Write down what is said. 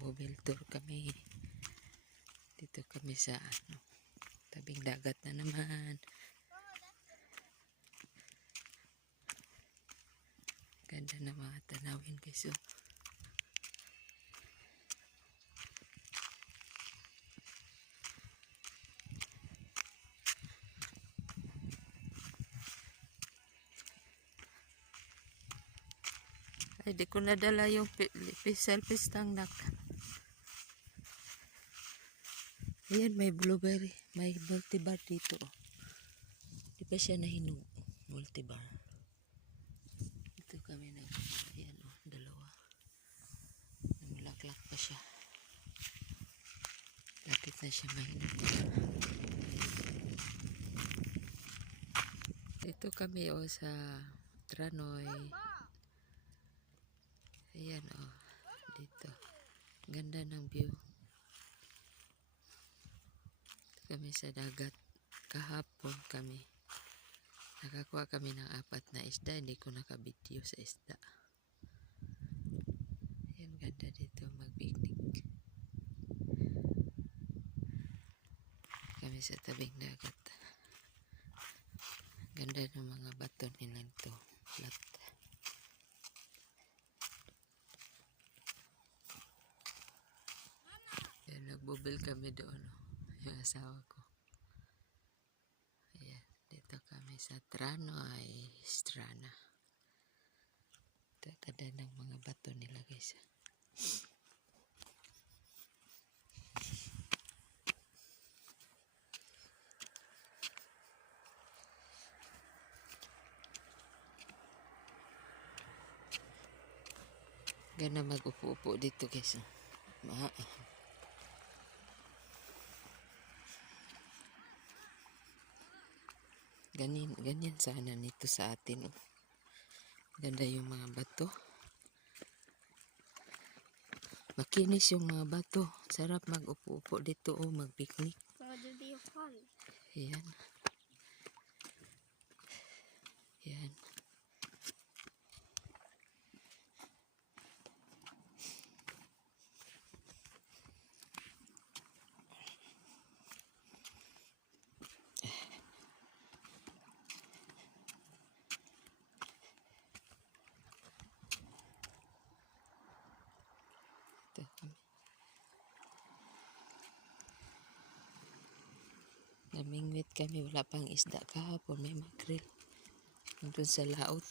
Mobile tour kami. Dito kami sa ano, tabing dagat na naman. Ganda na mga tanawin guys. Oh. Ay, di ko nadala yung selfie stand nak. Ayan, may blueberry. May multibar dito. Oh. Di pa siya nahinog. Multibar. Ito kami nag... Ayan, oh, dalawa. Namulaklak pa siya. Lapit na siya mahinog. Ito kami oh sa Tranoy. Ayan oh, dito. Ganda ng view. Kami sa dagat. Kahapon kami. Nakakuha kami ng apat na isda. Hindi ko nakabidyo sa isda. Ayan, ganda dito mag-picnic. Kami sa tabing dagat. Ganda ng mga bato nila ito. Flat. Ayan, nagbubil kami doon. Oh. Asawa ko. Ayan, dito kami sa Tranoy, Strana. Ito, ganda ng mga bato nila guys. ah. Ganda mag-upo-upo dito guys. ah. Ma Ganyan, sana nito sa atin. Oh. Ganda yung mga bato. Makinis yung mga bato. Sarap mag-upo-upo dito o mag-picnic. Fun. Ayan. Ayan. Ito kami. Namingwit kami, wala pang isda kahapon, may makril. Nandun sa laot.